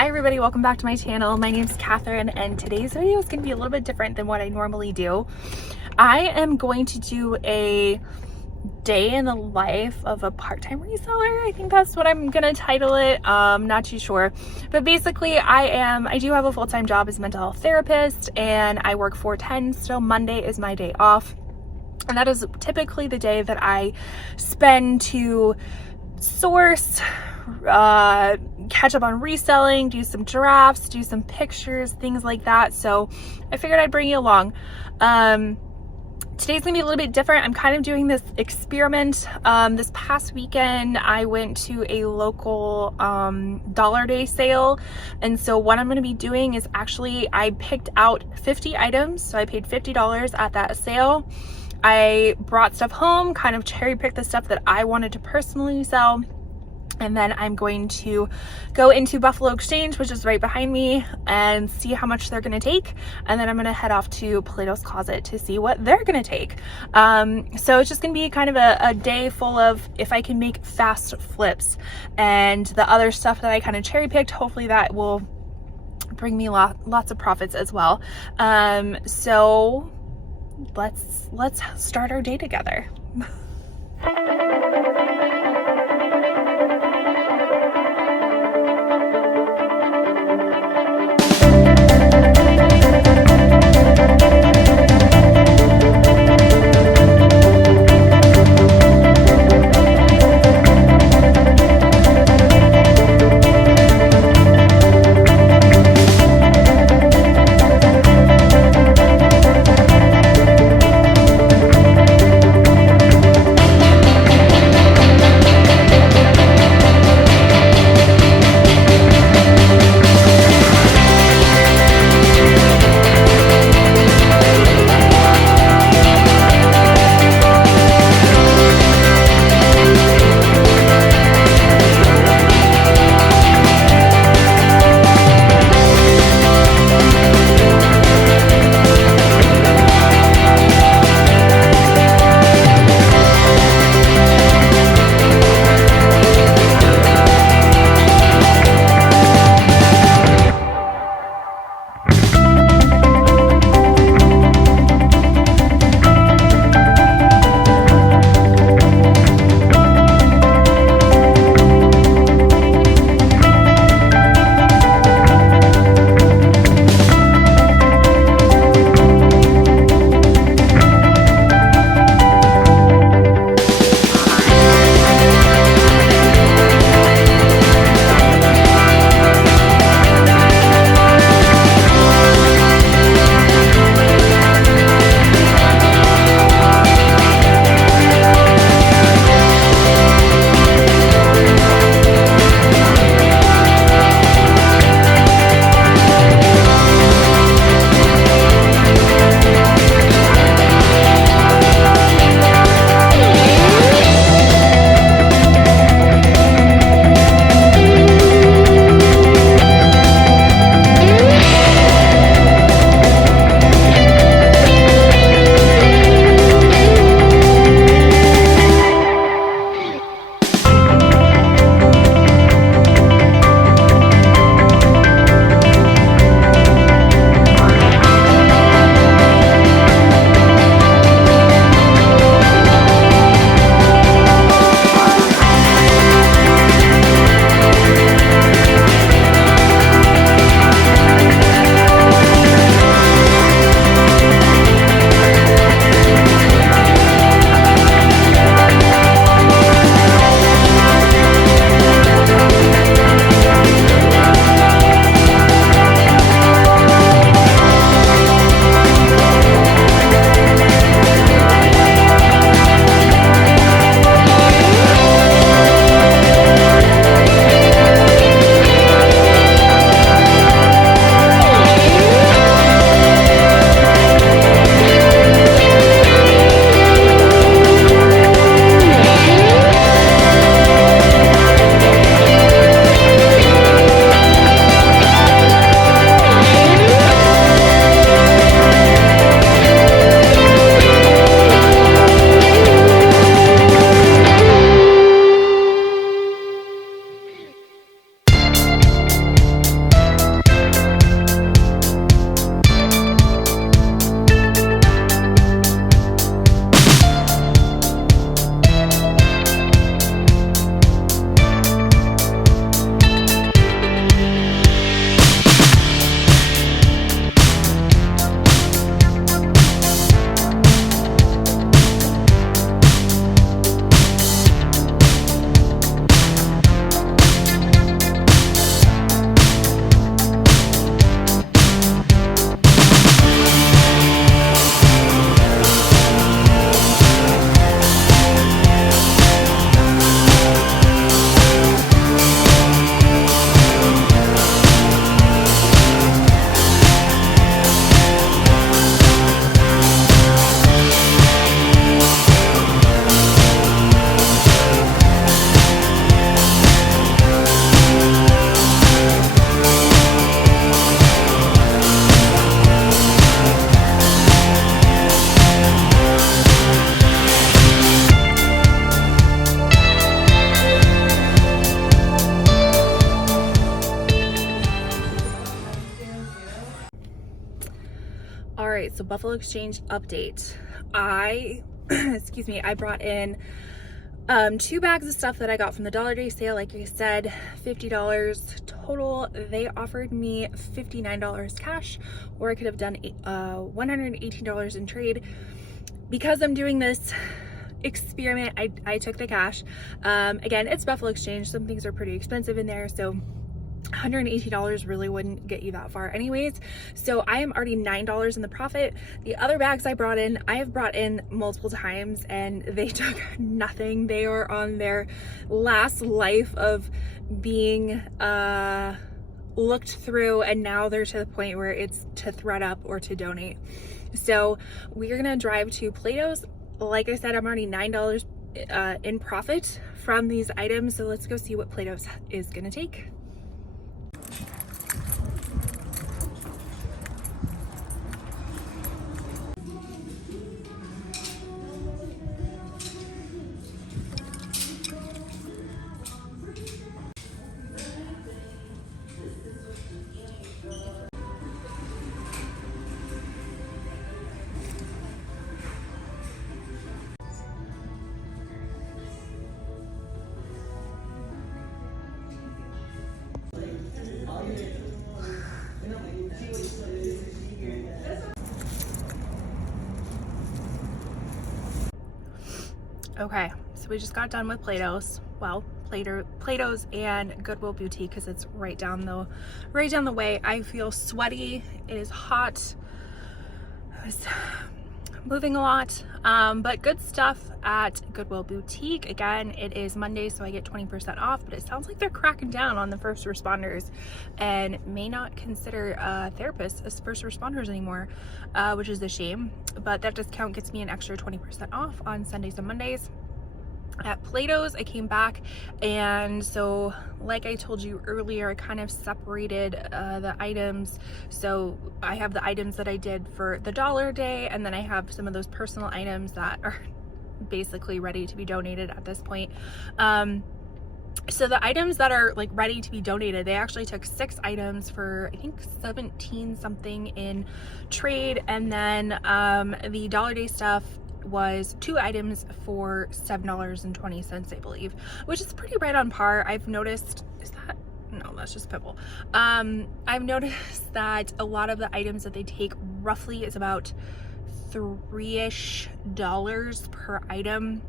Hi everybody, welcome back to my channel. My name's Catherine and today's video is going to be a little bit different than what I normally do. I am going to do a day in the life of a part-time reseller. I think that's what I'm going to title it. Not too sure. But basically I do have a full-time job as a mental health therapist and I work 4/10, so Monday is my day off. And that is typically the day that I spend to source, catch up on reselling, do some drafts, do some pictures, things like that. So I figured I'd bring you along. Today's gonna be a little bit different. I'm kind of doing this experiment. This past weekend, I went to a local Dollar Day sale. And so what I'm gonna be doing is I picked out 50 items. So I paid $50 at that sale. I brought stuff home, kind of cherry picked the stuff that I wanted to personally sell. And then I'm going to go into Buffalo Exchange, which is right behind me, and see how much they're gonna take. And then I'm gonna head off to Plato's Closet to see what they're gonna take. So it's just gonna be kind of a day full of if I can make fast flips. And the other stuff that I kind of cherry picked, hopefully that will bring me lots of profits as well. So let's start our day together. right, so Buffalo Exchange update. Excuse me, I brought in 2 bags of stuff that I got from the Dollar Day sale. Like I said, $50 total. They offered me $59 cash, or I could have done $118 in trade. Because I'm doing this experiment, I took the cash. Again, it's Buffalo Exchange. Some things are pretty expensive in there, so $180 really wouldn't get you that far anyways. So I am already $9 in the profit. The other bags I have brought in multiple times and they took nothing. They were on their last life of being looked through, and now they're to the point where it's to thread up or to donate. So we're gonna drive to Plato's. Like I said, I'm already $9 in profit from these items. So let's go see what Plato's is gonna take. Okay, so we just got done with Plato's. Well, Plato's and Goodwill Boutique, because it's right down the way. I feel sweaty. It is hot. I was moving a lot, but good stuff at Goodwill Boutique. Again, it is Monday, so I get 20% off, but it sounds like they're cracking down on the first responders and may not consider therapists as first responders anymore, which is a shame. But that discount gets me an extra 20% off on Sundays and Mondays. At Plato's, I came back, and so like I told you earlier, I kind of separated the items. So I have the items that I did for the Dollar Day, and then I have some of those personal items that are basically ready to be donated at this point. So the items that are like ready to be donated, they actually took 6 items for I think 17 something in trade, and then the Dollar Day stuff was 2 items for $7.20, I believe, which is pretty right on par. I've noticed, no, that's just Pimple. I've noticed that a lot of the items that they take roughly is about $3-ish per item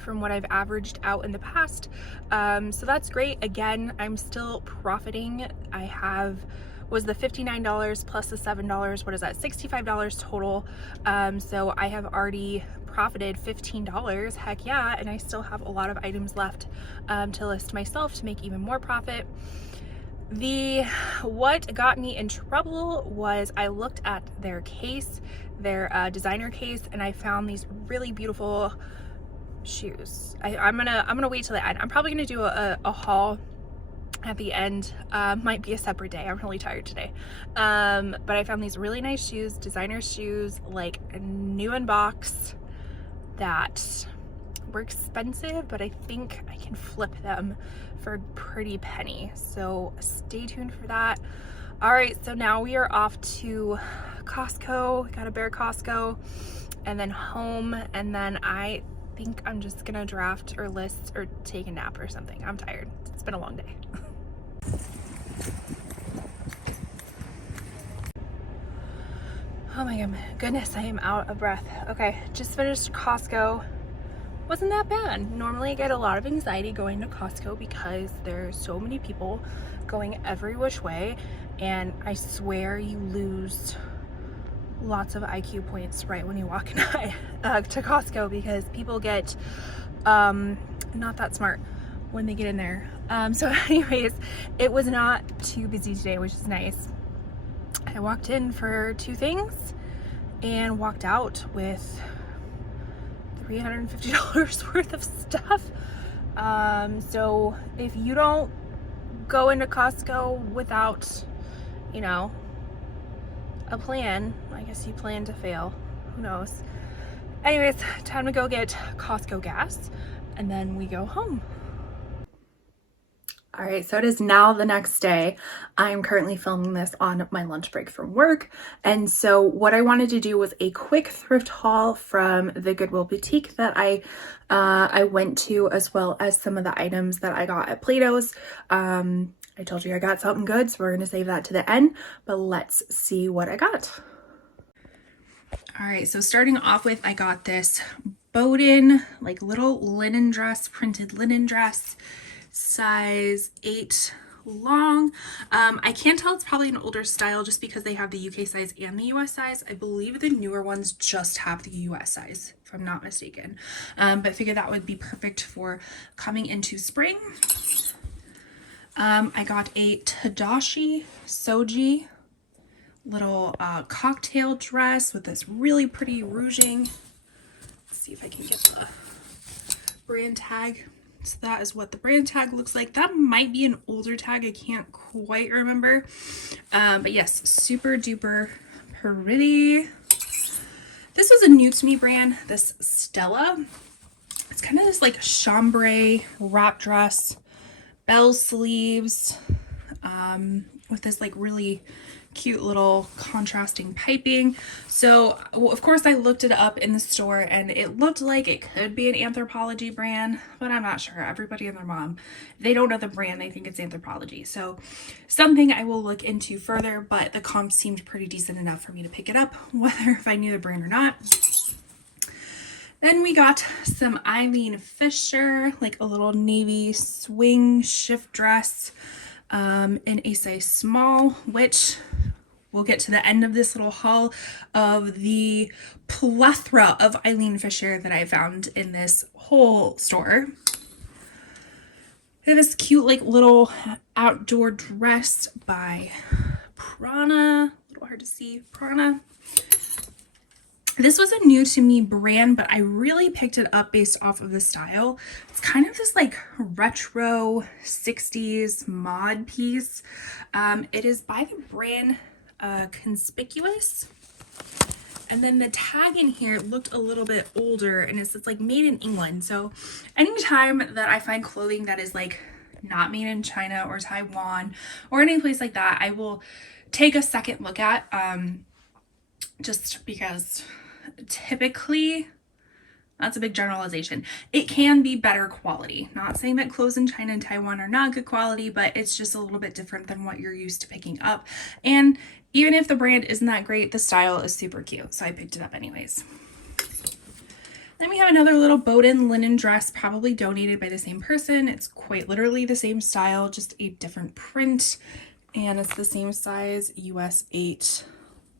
from what I've averaged out in the past. So that's great. Again, I'm still profiting. Was the $59 plus the $7, what is that, $65 total. So I have already profited $15, heck yeah, and I still have a lot of items left to list myself to make even more profit. What got me in trouble was I looked at their case, their designer case, and I found these really beautiful shoes. I'm gonna wait till the end. I'm probably gonna do a haul at the end. Might be a separate day. I'm really tired today. But I found these really nice shoes, designer shoes, like new in box, that were expensive, but I think I can flip them for a pretty penny. So stay tuned for that. All right, so now we are off to Costco. Got a bear Costco, and then home, and then I think I'm just gonna draft or list or take a nap or something. I'm tired. It's been a long day. Oh my goodness, I am out of breath. Okay, just finished Costco. Wasn't that bad. Normally I get a lot of anxiety going to Costco because there's so many people going every which way, and I swear you lose lots of IQ points right when you walk in to Costco, because people get not that smart when they get in there. So anyways, it was not too busy today, which is nice. I walked in for 2 things and walked out with $350 worth of stuff. So if you don't go into Costco without, you know, a plan, I guess you plan to fail. Who knows? Anyways, time to go get Costco gas, and then we go home. All right, so it is now the next day. I'm currently filming this on my lunch break from work. And so what I wanted to do was a quick thrift haul from the Goodwill boutique that I went to, as well as some of the items that I got at Plato's. I told you I got something good, so we're gonna save that to the end, but let's see what I got. All right, so starting off with, I got this Bowden, like little linen dress, printed linen dress, size 8 long. I can tell it's probably an older style just because they have the UK size and the US size. I believe the newer ones just have the US size, if I'm not mistaken. But I figured that would be perfect for coming into spring. I got a Tadashi Soji little cocktail dress with this really pretty ruching. Let's see if I can get the brand tag. So that is what the brand tag looks like. That might be an older tag. I can't quite remember. But yes, super duper pretty. This was a new to me brand, this Stella. It's kind of this like chambray wrap dress, bell sleeves, with this like really cute little contrasting piping. So of course I looked it up in the store and it looked like it could be an Anthropologie brand, but I'm not sure. Everybody and their mom, they don't know the brand, they think it's Anthropologie. So something I will look into further, but the comps seemed pretty decent enough for me to pick it up, whether if I knew the brand or not. Then we got some Eileen Fisher, like a little navy swing shift dress in a size small, which we'll get to the end of this little haul of the plethora of Eileen Fisher that I found in this whole store. They have this cute like little outdoor dress by Prana, a little hard to see, Prana. This was a new to me brand, but I really picked it up based off of the style. It's kind of this like retro 60s mod piece. It is by the brand Conspicuous. And then the tag in here looked a little bit older and it's like made in England. So anytime that I find clothing that is like not made in China or Taiwan or any place like that, I will take a second look at, just because typically, that's a big generalization, it can be better quality. Not saying that clothes in China and Taiwan are not good quality, but it's just a little bit different than what you're used to picking up. And even if the brand isn't that great, the style is super cute, so I picked it up anyways. Then we have another little Bowden linen dress, probably donated by the same person. It's quite literally the same style, just a different print, and it's the same size, US 8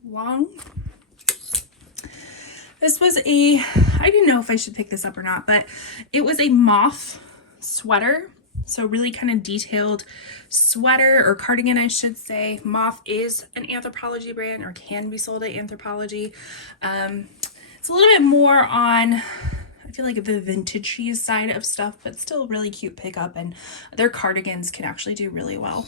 long. This was I didn't know if I should pick this up or not, but it was a moth sweater. So really kind of detailed sweater or cardigan, I should say. Moth is an Anthropologie brand, or can be sold at Anthropologie. It's a little bit more on, I feel like, the vintage side of stuff, but still really cute pickup, and their cardigans can actually do really well.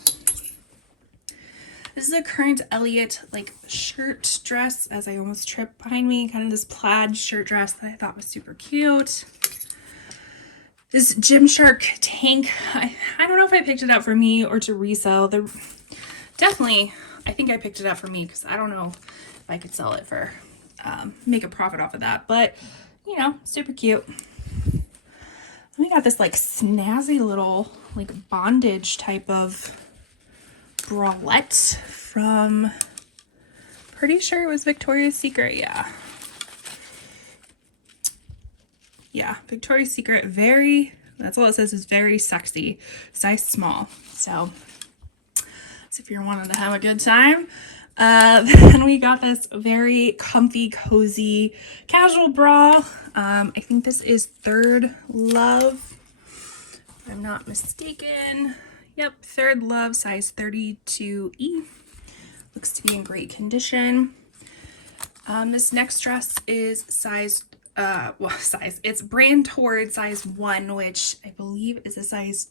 This is a Current Elliott like shirt dress, as I almost tripped behind me, kind of this plaid shirt dress that I thought was super cute. This Gymshark tank, I don't know if I picked it up for me or to resell. Definitely, I think I picked it up for me because I don't know if I could sell it for, make a profit off of that, but you know, super cute. Then we got this like snazzy little like bondage type of bralette from, pretty sure it was Victoria's Secret. Yeah, Victoria's Secret. Very, that's all it says, is very sexy, size small. So if you're wanting to have a good time. Then we got this very comfy, cozy, casual bra. I think this is Third Love, if I'm not mistaken. Yep, Third Love, size 32E. Looks to be in great condition. This next dress is it's brand toward size 1, which I believe is a size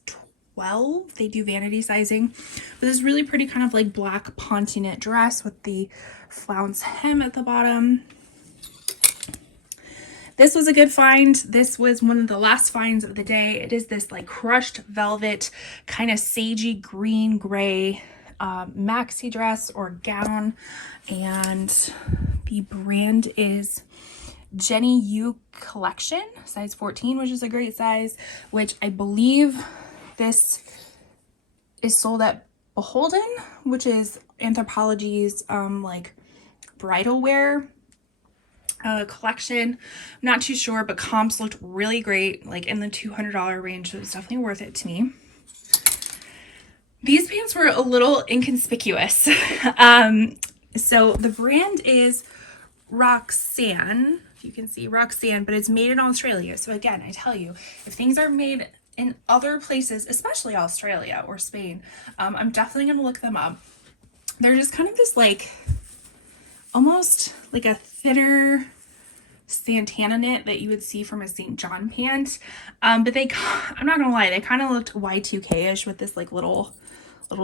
12. They do vanity sizing. But this really pretty kind of like black ponte knit dress with the flounce hem at the bottom. This was a good find. This was one of the last finds of the day. It is this like crushed velvet, kind of sagey green gray maxi dress or gown, and the brand is Jenny U Collection, size 14, which is a great size, which I believe this is sold at Beholden, which is Anthropologie's like bridal wear collection. I'm not too sure, but comps looked really great, like in the $200 range, so it's definitely worth it to me. These pants were a little inconspicuous. So the brand is Roxanne, if you can see Roxanne, but it's made in Australia. So again, I tell you, if things are made in other places, especially Australia or Spain, I'm definitely going to look them up. They're just kind of this like, almost like a thinner Santana knit that you would see from a St. John pant. But they, I'm not gonna lie, they kind of looked Y2K-ish with this like little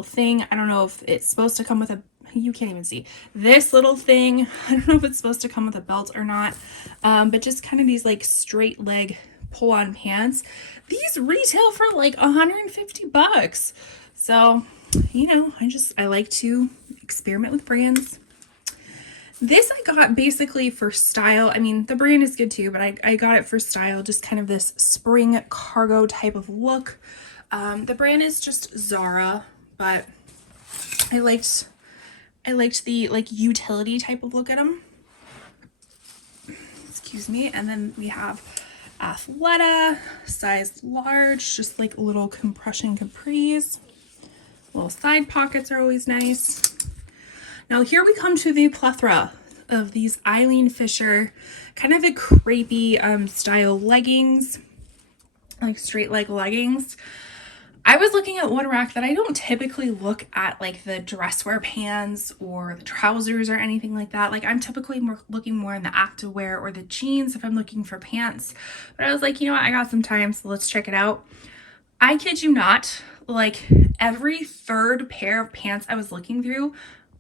thing. I don't know if it's supposed to come with a, you can't even see this little thing. I don't know if it's supposed to come with a belt or not. But just kind of these like straight leg pull-on pants. These retail for like 150 bucks. So, you know, I like to experiment with brands. This I got basically for style. I mean, the brand is good too, but I got it for style, just kind of this spring cargo type of look. The brand is just Zara, but I liked the like utility type of look at them. Excuse me. And then we have Athleta, size large, just like little compression capris. Little side pockets are always nice. Now here we come to the plethora of these Eileen Fisher, kind of the crepey style leggings, like straight leg leggings. I was looking at one rack that I don't typically look at like the dress wear pants or the trousers or anything like that. Like I'm typically looking more in the activewear or the jeans if I'm looking for pants. But I was like, you know what, I got some time, so let's check it out. I kid you not, like every third pair of pants I was looking through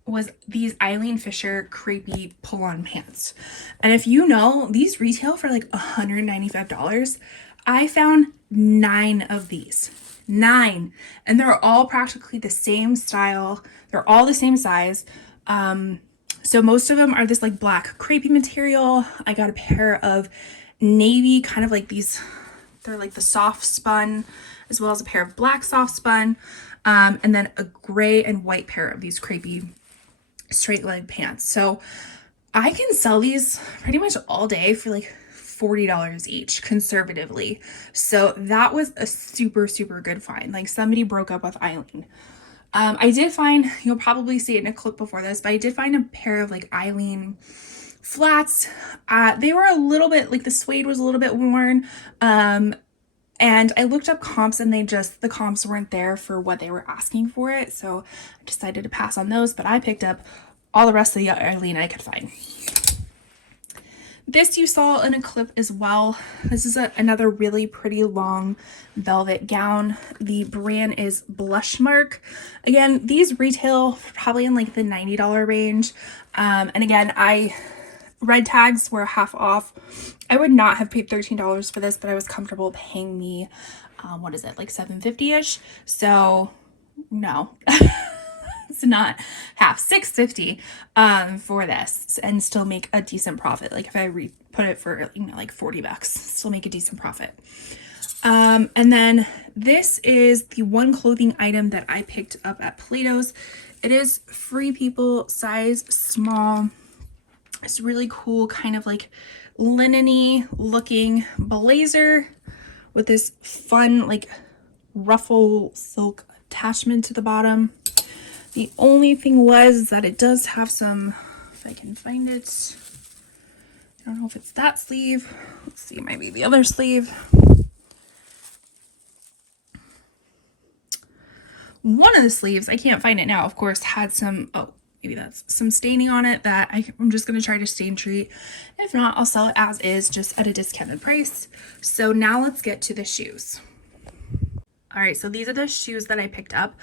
was these Eileen Fisher crepey pull-on pants. And if you know, these retail for like $195. I found 9 of these. 9. And they're all practically the same style. They're all the same size. So most of them are this like black crepey material. I got a pair of navy, kind of like these, they're like the soft spun, as well as a pair of black soft spun. And then a gray and white pair of these crepey straight leg pants. So I can sell these pretty much all day for like $40 each conservatively. So that was a super good find. Like somebody broke up with Eileen. I did find, you'll probably see it in a clip before this, but I did find a pair of like Eileen flats. They were a little bit like the suede was a little bit worn. And I looked up comps and the comps weren't there for what they were asking for it. So I decided to pass on those, but I picked up all the rest of the Eileen I could find. This you saw in a clip as well. This is another really pretty long velvet gown. The brand is Blushmark. Again, these retail probably in like the $90 range. And again, red tags were half off. I would not have paid $13 for this, but I was comfortable paying me, what is it, like $7.50-ish? So no, it's not half, $6.50 for this, and still make a decent profit. Like if I put it for, you know, like 40 bucks, still make a decent profit. And then this is the one clothing item that I picked up at Plato's. It is Free People size small. It's really cool, kind of like linen-y looking blazer with this fun like ruffle silk attachment to the bottom. The only thing was that it does have some, if I can find it, I don't know if it's that sleeve. Let's see, it might be the other sleeve. One of the sleeves, I can't find it now, of course, had some, oh, maybe that's some staining on it that I'm just going to try to stain treat. If not, I'll sell it as is, just at a discounted price. So now let's get to the shoes. All right, so these are the shoes that I picked up.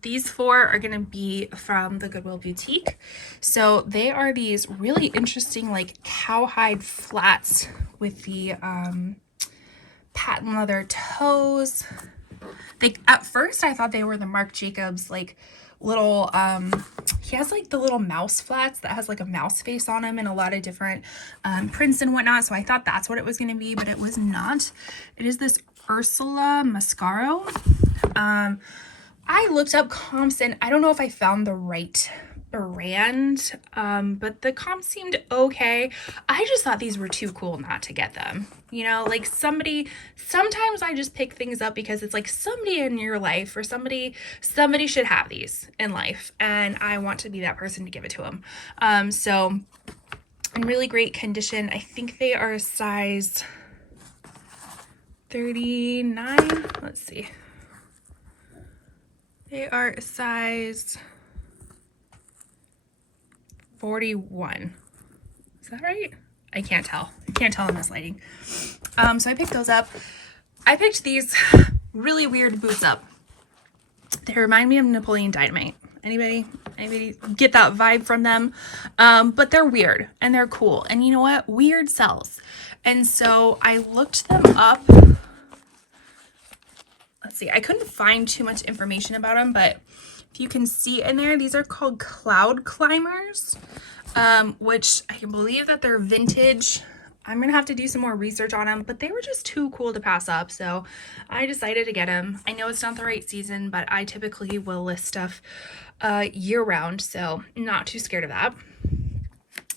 These 4 are gonna be from the Goodwill Boutique. So they are these really interesting like cowhide flats with the patent leather toes. At first I thought they were the Marc Jacobs like little he has like the little mouse flats that has like a mouse face on them and a lot of different prints and whatnot, so I thought that's what it was going to be, but it was not. It is this Ursula Mascaro. I looked up comps and I don't know if I found the right brand, but the comps seemed okay. I just thought these were too cool not to get them. You know, like sometimes I just pick things up because it's like somebody in your life or somebody should have these in life, and I want to be that person to give it to them. So in really great condition. I think they are a size 39. Let's see. They are a size 41. Is that right? I can't tell. I can't tell in this lighting. So I picked those up. I picked these really weird boots up. They remind me of Napoleon Dynamite. Anybody get that vibe from them? But they're weird and they're cool. And you know what? Weird sells. And so I looked them up. Let's see. I couldn't find too much information about them, but if you can see in there, these are called Cloud Climbers, which I can believe that they're vintage. I'm gonna have to do some more research on them, but they were just too cool to pass up, so I decided to get them. I know it's not the right season, but I typically will list stuff year round, so I'm not too scared of that.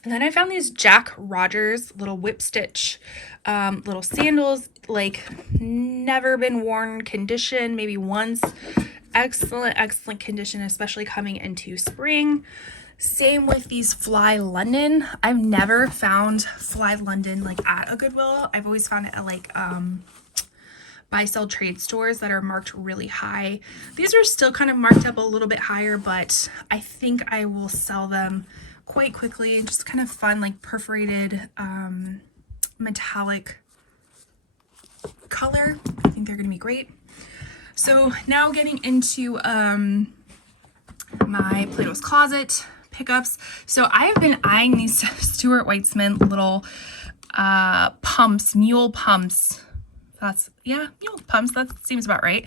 And then I found these Jack Rogers little whip stitch little sandals, like never been worn condition, maybe once. Excellent condition, especially coming into spring. Same with these Fly London. I've never found Fly London like at a Goodwill. I've always found it at like buy sell trade stores that are marked really high. These are still kind of marked up a little bit higher, but I think I will sell them quite quickly. Just kind of fun, like perforated metallic color. I think they're gonna be great. So now getting into my Plato's Closet pickups. So I have been eyeing these Stuart Weitzman little pumps, mule pumps. Mule pumps, that seems about right.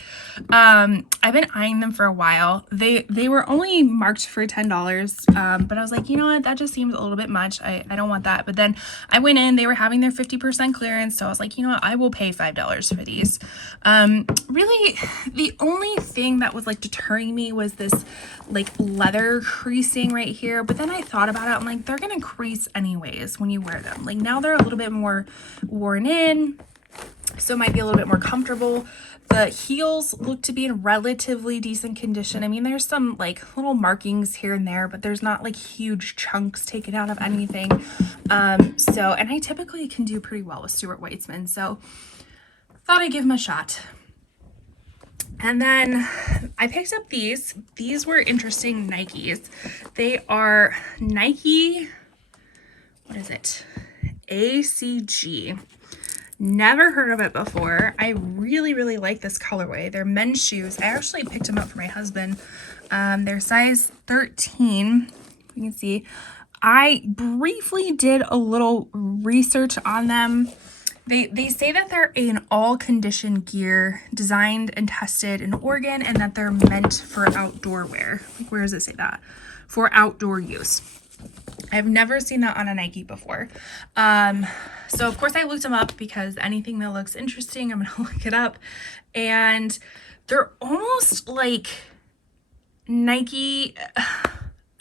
I've been eyeing them for a while. They were only marked for $10, but I was like, you know what, that just seems a little bit much. I don't want that. But then I went in, they were having their 50% clearance, so I was like, you know what, I will pay $5 for these. Really, the only thing that was like deterring me was this like leather creasing right here, but then I thought about it, I'm like, they're gonna crease anyways when you wear them. Like now they're a little bit more worn in, so it might be a little bit more comfortable. The heels look to be in relatively decent condition. I mean, there's some like little markings here and there, but there's not like huge chunks taken out of anything. And I typically can do pretty well with Stuart Weitzman, so thought I'd give them a shot. And then I picked up these. These were interesting Nikes. They are Nike, what is it? ACG. Never heard of it before. I really like this colorway. They're men's shoes. I actually picked them up for my husband. They're size 13. You can see. I briefly did a little research on them. They say that they're an all-condition gear designed and tested in Oregon, and that they're meant for outdoor wear. Like, where does it say that? For outdoor use. I've never seen that on a Nike before. So of course I looked them up because anything that looks interesting, I'm gonna look it up. And they're almost like Nike,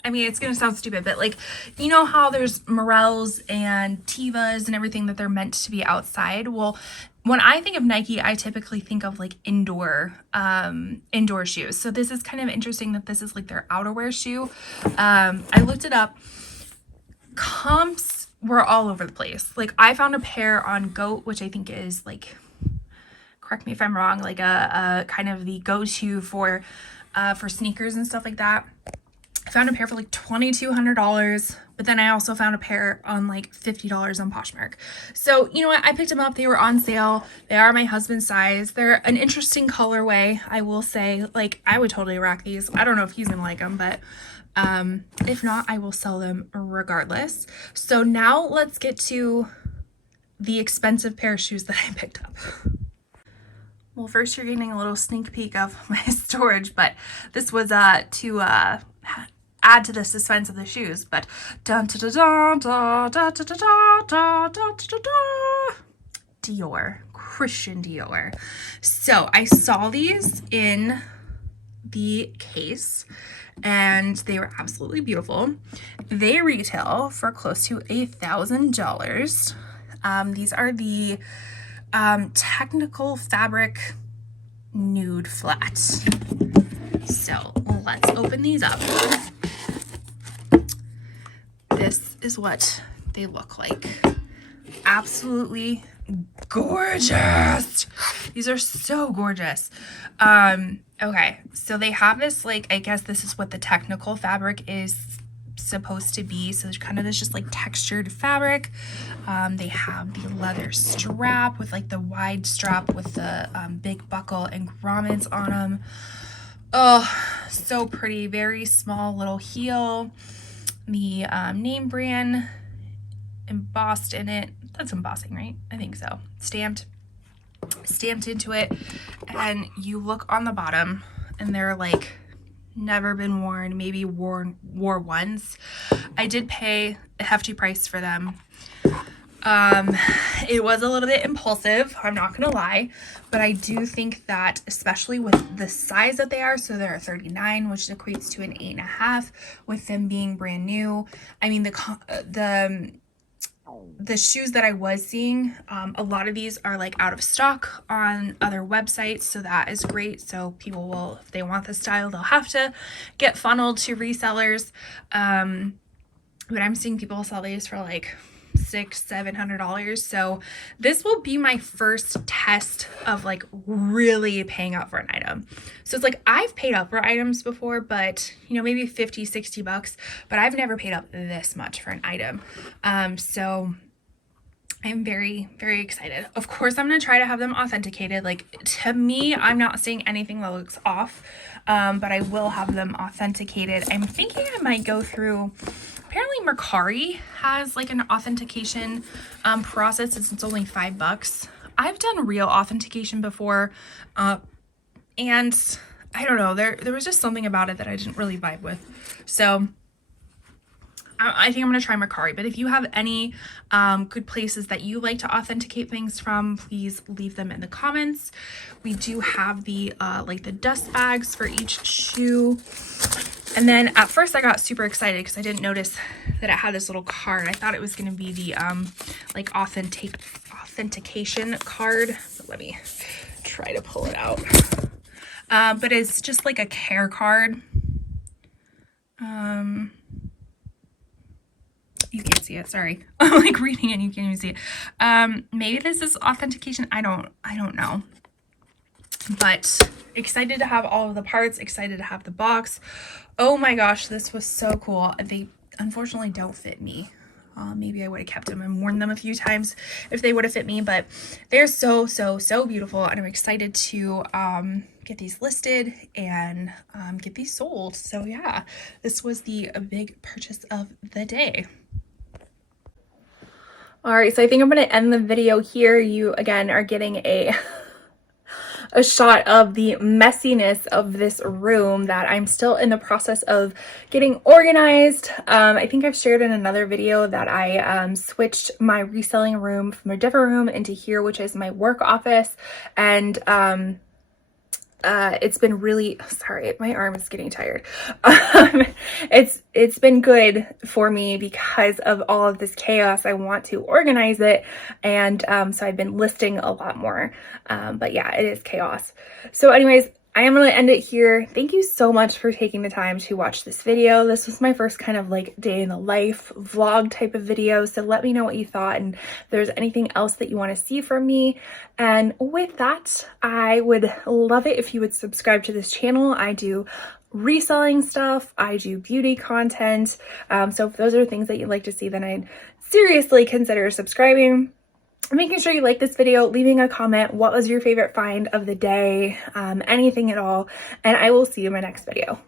I mean, it's gonna sound stupid, but like, you know how there's Morels and Tevas and everything that they're meant to be outside? Well, when I think of Nike, I typically think of like indoor shoes. So this is kind of interesting that this is like their outerwear shoe. I looked it up. Comps were all over the place. Like I found a pair on Goat, which I think is like, correct me if I'm wrong, like a kind of the go-to for sneakers and stuff like that. found a pair for like $2,200, but then I also found a pair on like $50 on Poshmark. So you know what, I picked them up. They were on sale. They are my husband's size. They're an interesting colorway, I will say. Like, I would totally rock these. I don't know if he's gonna like them, but if not, I will sell them regardless. So now let's get to the expensive pair of shoes that I picked up. Well, first you're getting a little sneak peek of my storage, but this was to add to the suspense of the shoes. But dun da da da da da da da da da da da, Dior, Christian Dior. So I saw these in the case and they were absolutely beautiful. They retail for close to $1,000. These are the technical fabric nude flat. So let's open these up. This is what they look like. Absolutely gorgeous. These are so gorgeous. Okay, so they have this, like, I guess this is what the technical fabric is supposed to be. So there's kind of this just like textured fabric. They have the leather strap with like the wide strap with the big buckle and grommets on them. Oh, so pretty. Very small little heel. The name brand embossed in it. That's embossing, right? I think so. Stamped into it. And you look on the bottom and they're like never been worn, maybe wore once. I did pay a hefty price for them. It was a little bit impulsive, I'm not gonna lie, but I do think that, especially with the size that they are, so they're a 39, which equates to an 8.5, with them being brand new. I mean, the shoes that I was seeing, a lot of these are like out of stock on other websites, so that is great. So people will, if they want the style, they'll have to get funneled to resellers. But I'm seeing people sell these for like $600-700. So this will be my first test of like really paying up for an item. So it's like, I've paid up for items before, but you know, maybe $50-60, but I've never paid up this much for an item. So I'm very, very excited. Of course, I'm going to try to have them authenticated. Like, to me, I'm not seeing anything that looks off, but I will have them authenticated. I'm thinking I might go through, apparently Mercari has like an authentication process since it's only $5. I've done real authentication before, and I don't know, there was just something about it that I didn't really vibe with. So I think I'm going to try Mercari, but if you have any good places that you like to authenticate things from, please leave them in the comments. We do have the like the dust bags for each shoe. And then at first I got super excited because I didn't notice that it had this little card. I thought it was going to be the like authentication card. But let me try to pull it out. But it's just like a care card. You can't see it, sorry. I'm like reading it and you can't even see it. Maybe this is authentication. I don't know. But excited to have all of the parts, excited to have the box. Oh my gosh, this was so cool. They unfortunately don't fit me. Maybe I would have kept them and worn them a few times if they would have fit me, but they're so beautiful, and I'm excited to get these listed and get these sold. So yeah, this was the big purchase of the day. All right, so I think I'm going to end the video here. You again are getting a shot of the messiness of this room that I'm still in the process of getting organized. I think I've shared in another video that I switched my reselling room from a different room into here, which is my work office. And it's been really, sorry, my arm is getting tired. It's been good for me because of all of this chaos. I want to organize it. And so I've been listing a lot more. But yeah, it is chaos. So anyways, I am going to end it here. Thank you so much for taking the time to watch this video. This was my first kind of like day in the life vlog type of video. So let me know what you thought and if there's anything else that you want to see from me. And with that, I would love it if you would subscribe to this channel. I do reselling stuff. I do beauty content. So if those are things that you'd like to see, then I'd seriously consider subscribing. Making sure you like this video, leaving a comment. What was your favorite find of the day? Anything at all. And I will see you in my next video.